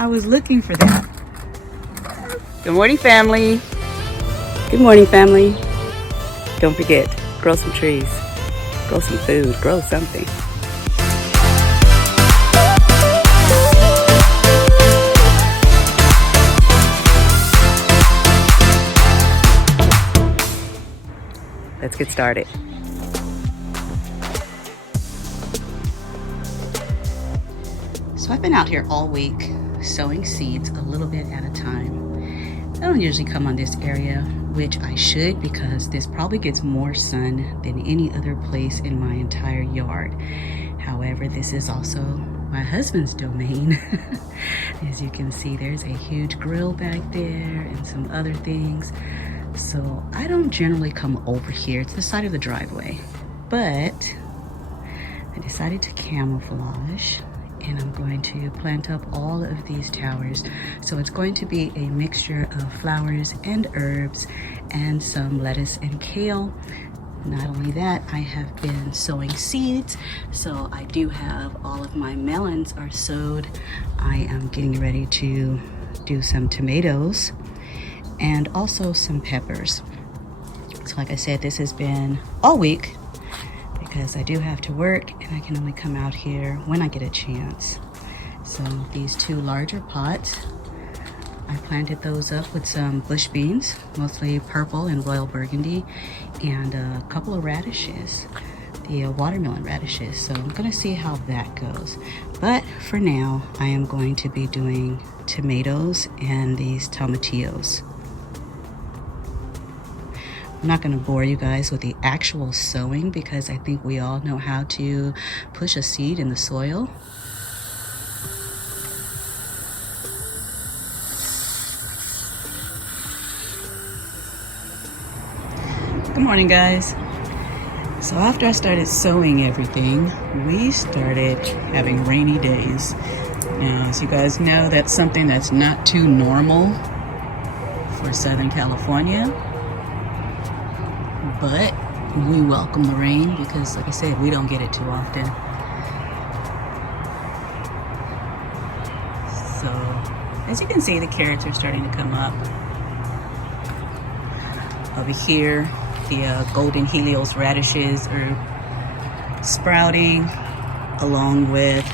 I was looking for that. Good morning, family. Good morning, family. Don't forget, grow some trees, grow some food, grow something. Let's get started. So I've been out here all week sowing seeds a little bit at a time. I don't usually come on this area, which I should, because this probably gets more sun than any other place in my entire yard. However, this is also my husband's domain. As you can see, there's a huge grill back there and some other things. So I don't generally come over here. It's the side of the driveway, but I decided to camouflage, and I'm going to plant up all of these towers. So it's going to be a mixture of flowers and herbs and some lettuce and kale. Not only that, I have been sowing seeds. So I do have all of my melons are sowed. I am getting ready to do some tomatoes and also some peppers. So like I said, this has been all week because I do have to work and I can only come out here when I get a chance. So these two larger pots, I planted those up with some bush beans, mostly purple and royal burgundy, and a couple of radishes, the watermelon radishes. So I'm gonna see how that goes. But for now, I am going to be doing tomatoes and these tomatillos. I'm not going to bore you guys with the actual sowing because I think we all know how to push a seed in the soil. Good morning, guys. So after I started sowing everything, we started having rainy days. Now, as you guys know, that's something that's not too normal for Southern California. But we welcome the rain because, like I said, we don't get it too often. So, as you can see, the carrots are starting to come up. Over here, the golden Helios radishes are sprouting, along with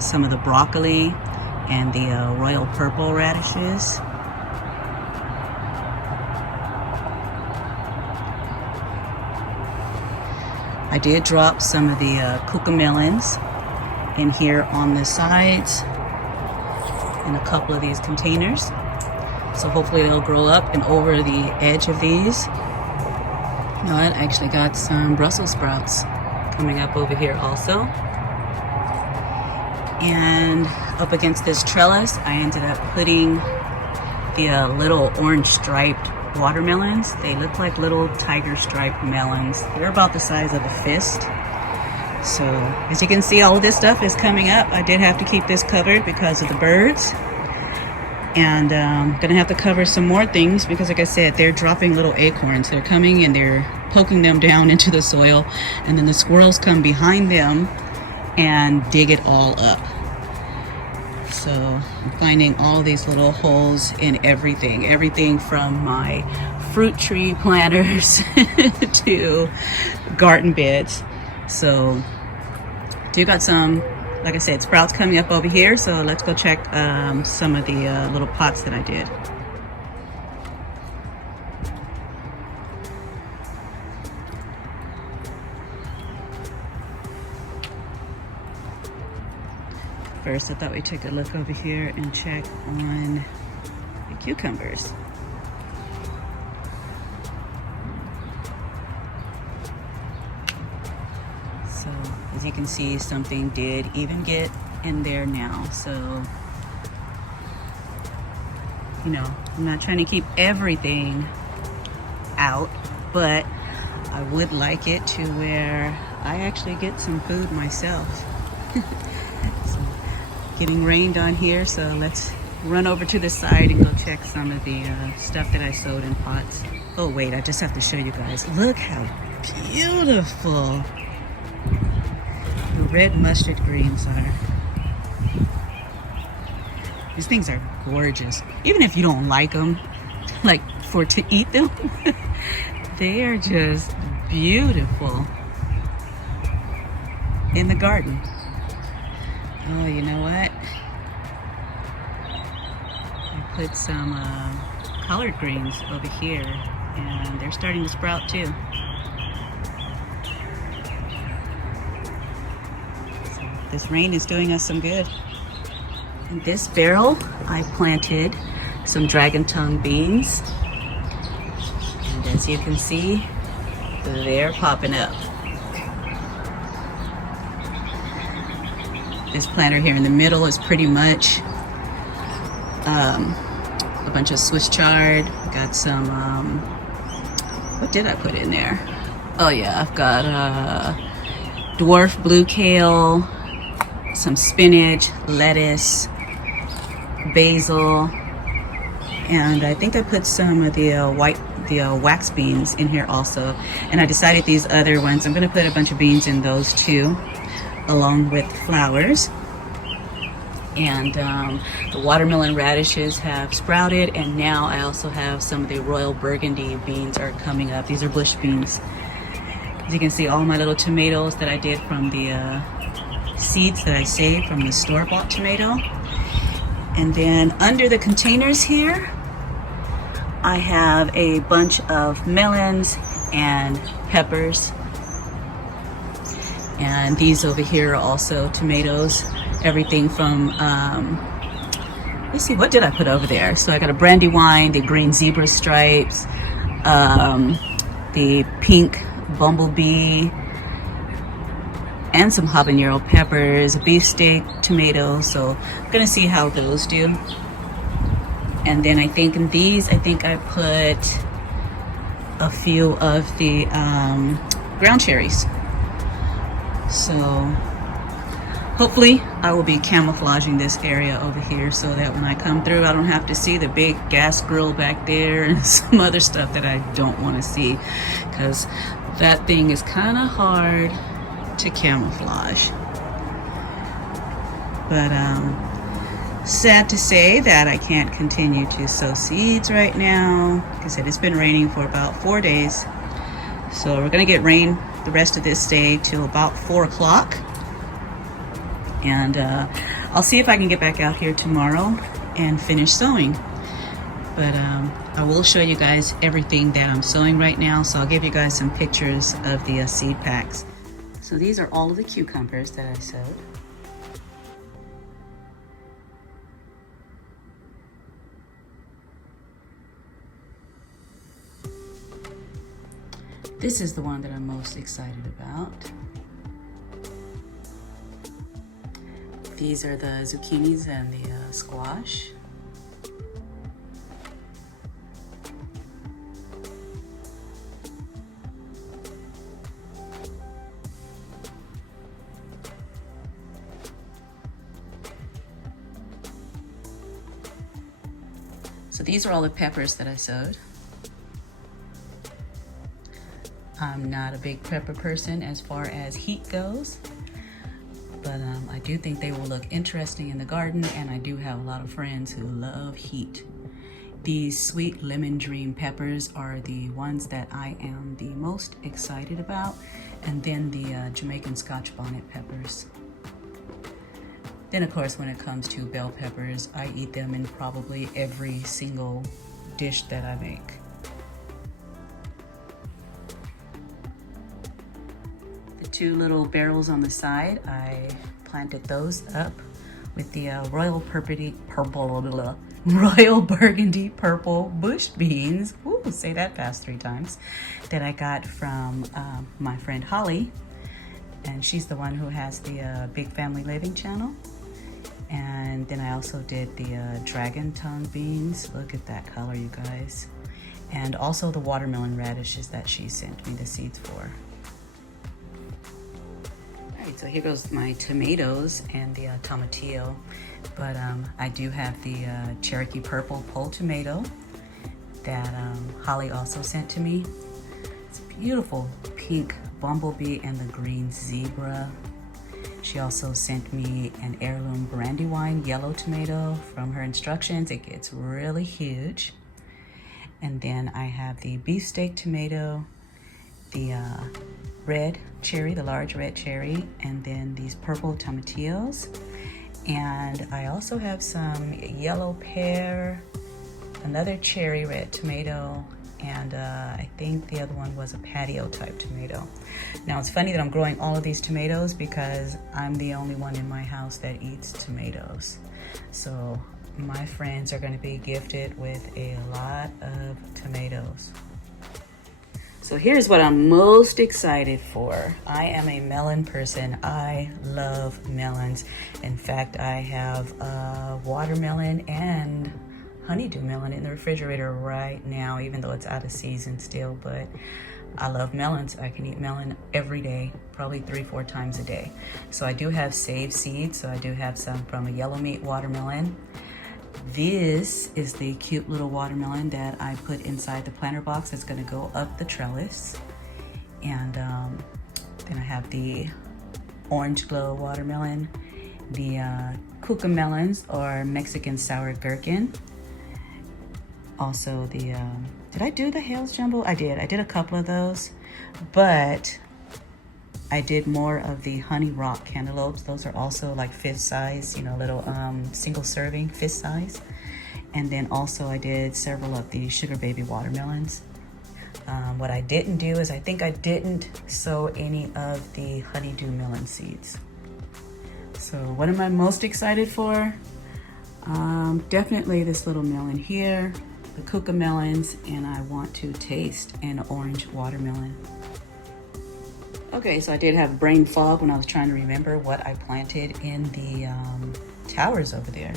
some of the broccoli and the royal purple radishes. I did drop some of the cucamelons in here on the sides in a couple of these containers. So hopefully they'll grow up and over the edge of these. You know, I actually got some Brussels sprouts coming up over here also. And up against this trellis, I ended up putting the little orange striped watermelons. They look like little tiger striped melons. They're about the size of a fist. So as you can see, all of this stuff is coming up. I did have to keep this covered because of the birds. And I'm gonna have to cover some more things because, like I said, they're dropping little acorns. They're coming and they're poking them down into the soil, and then the squirrels come behind them and dig it all up. So I'm finding all these little holes in everything from my fruit tree planters to garden beds. So do got some, like I said, sprouts coming up over here. So let's go check some of the little pots that I did. First, I thought we'd take a look over here and check on the cucumbers. So, as you can see, something did even get in there now. So, you know, I'm not trying to keep everything out, but I would like it to where I actually get some food myself. Getting rained on here, so let's run over to the side and go check some of the stuff that I sowed in pots. Oh wait, I just have to show you guys. Look how beautiful the red mustard greens are. These things are gorgeous. Even if you don't like them, like to eat them, they are just beautiful in the garden. Oh, you know what? I put some collard greens over here, and they're starting to sprout too. So this rain is doing us some good. In this barrel, I planted some dragon tongue beans. And as you can see, they're popping up. This planter here in the middle is pretty much a bunch of Swiss chard. Got some, what did I put in there? Oh yeah, I've got dwarf blue kale, some spinach, lettuce, basil, and I think I put some of the wax beans in here also. And I decided these other ones, I'm gonna put a bunch of beans in those too, along with flowers. And the watermelon radishes have sprouted, and now I also have some of the royal burgundy beans are coming up. These are bush beans. As you can see, all my little tomatoes that I did from the seeds that I saved from the store-bought tomato. And then under the containers here, I have a bunch of melons and peppers. And these over here are also tomatoes. Everything from, let's see, what did I put over there? So I got a brandywine, the green zebra stripes, the pink bumblebee, and some habanero peppers, beefsteak tomatoes. So I'm gonna see how those do. And then I think in these, I put a few of the ground cherries. So hopefully I will be camouflaging this area over here so that when I come through, I don't have to see the big gas grill back there and some other stuff that I don't want to see, because that thing is kind of hard to camouflage. But sad to say that I can't continue to sow seeds right now. Like I said, it's been raining for about 4 days. So we're gonna get rain the rest of this day till about 4 o'clock. And I'll see if I can get back out here tomorrow and finish sowing. But I will show you guys everything that I'm sowing right now. So I'll give you guys some pictures of the seed packs. So these are all of the cucumbers that I sowed. This is the one that I'm most excited about. These are the zucchinis and the squash. So these are all the peppers that I sowed. I'm not a big pepper person as far as heat goes, but I do think they will look interesting in the garden, and I do have a lot of friends who love heat. These sweet lemon dream peppers are the ones that I am the most excited about, and then the Jamaican Scotch bonnet peppers. Then of course, when it comes to bell peppers, I eat them in probably every single dish that I make. The two little barrels on the side, I planted those up with the royal burgundy purple bush beans. Ooh, say that fast 3 times. That I got from my friend Holly, and she's the one who has the Big Family Living channel. And then I also did the dragon tongue beans. Look at that color, you guys. And also the watermelon radishes that she sent me the seeds for. All right, so here goes my tomatoes and the tomatillo. But I do have the Cherokee purple pole tomato that Holly also sent to me. It's a beautiful pink bumblebee and the green zebra. She also sent me an heirloom Brandywine yellow tomato from her instructions. It gets really huge. And then I have the beefsteak tomato, the red cherry, the large red cherry, and then these purple tomatillos. And I also have some yellow pear, another cherry red tomato, and I think the other one was a patio type tomato. Now it's funny that I'm growing all of these tomatoes because I'm the only one in my house that eats tomatoes. So my friends are going to be gifted with a lot of tomatoes. So here's what I'm most excited for. I am a melon person. I love melons. In fact, I have a watermelon and honeydew melon in the refrigerator right now, even though it's out of season still, but I love melons. I can eat melon every day, probably 3-4 times a day. So I do have saved seeds. So I do have some from a yellow meat watermelon. This is the cute little watermelon that I put inside the planter box. It's gonna go up the trellis. And then I have the orange glow watermelon, the cucamelons or Mexican sour gherkin. Also the, did I do the Hales Jumbo? I did a couple of those, but I did more of the honey rock cantaloupes. Those are also like fist size, you know, little single serving fist size. And then also I did several of the sugar baby watermelons. What I didn't do is I think I didn't sow any of the honeydew melon seeds. So what am I most excited for? Definitely this little melon here, the cucamelons, and I want to taste an orange watermelon. Okay, so I did have brain fog when I was trying to remember what I planted in the towers over there.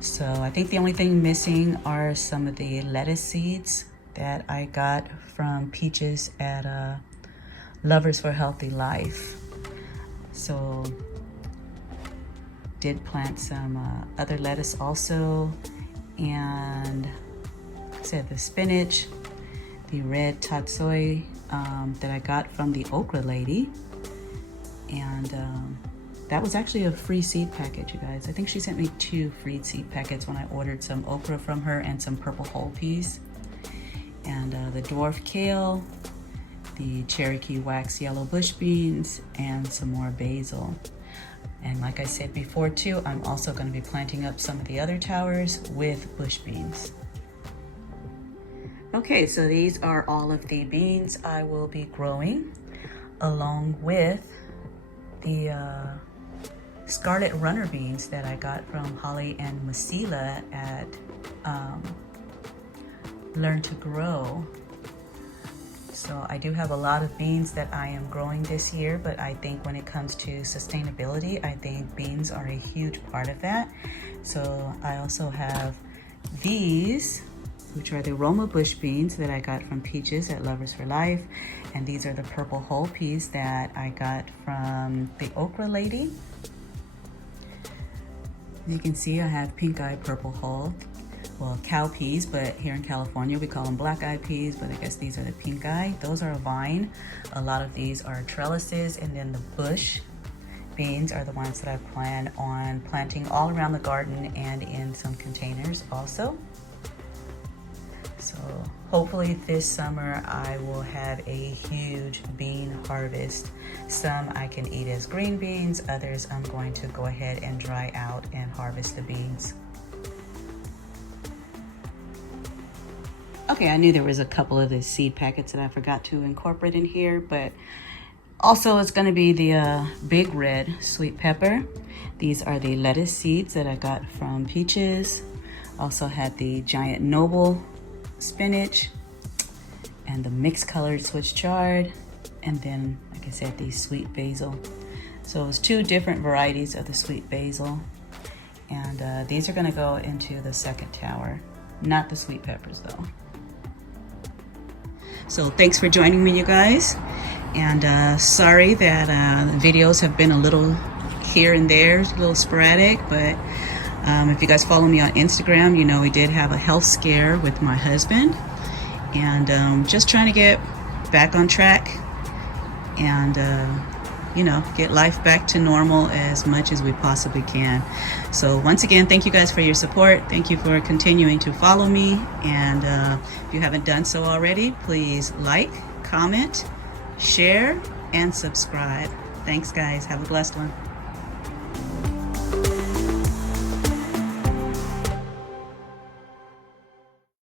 So I think the only thing missing are some of the lettuce seeds that I got from Peaches at Lovers for Healthy Life. So did plant some other lettuce also, and like I said, the spinach, the red tatsoi that I got from the okra lady, and that was actually a free seed package, you guys. I think she sent me 2 free seed packets when I ordered some okra from her and some purple whole peas. And the dwarf kale, the Cherokee wax yellow bush beans, and some more basil. And like I said before too, I'm also going to be planting up some of the other towers with bush beans. Okay, so these are all of the beans I will be growing, along with the scarlet runner beans that I got from Holly and Masila at Learn to Grow. So I do have a lot of beans that I am growing this year, but I think when it comes to sustainability, I think beans are a huge part of that. So I also have these, which are the Roma bush beans that I got from Peaches at Lovers for Life. And these are the purple whole peas that I got from the okra lady. You can see I have pink-eyed purple hull, well, cow peas, but here in California we call them black-eyed peas, but I guess these are the pink-eye. Those are a vine. A lot of these are trellises, and then the bush beans are the ones that I plan on planting all around the garden and in some containers also. So hopefully this summer I will have a huge bean harvest. Some I can eat as green beans, others I'm going to go ahead and dry out and harvest the beans. Okay, I knew there was a couple of the seed packets that I forgot to incorporate in here, but also it's going to be the big red sweet pepper. These are the lettuce seeds that I got from Peaches. Also had the giant noble spinach and the mixed colored Swiss chard, and then like I said, the sweet basil. So it was 2 different varieties of the sweet basil, and these are going to go into the second tower, not the sweet peppers though. So thanks for joining me, you guys, and sorry that videos have been a little here and there, a little sporadic, but if you guys follow me on Instagram, you know we did have a health scare with my husband, and just trying to get back on track and you know, get life back to normal as much as we possibly can. So once again, thank you guys for your support. Thank you for continuing to follow me. And if you haven't done so already, please like, comment, share, and subscribe. Thanks, guys. Have a blessed one.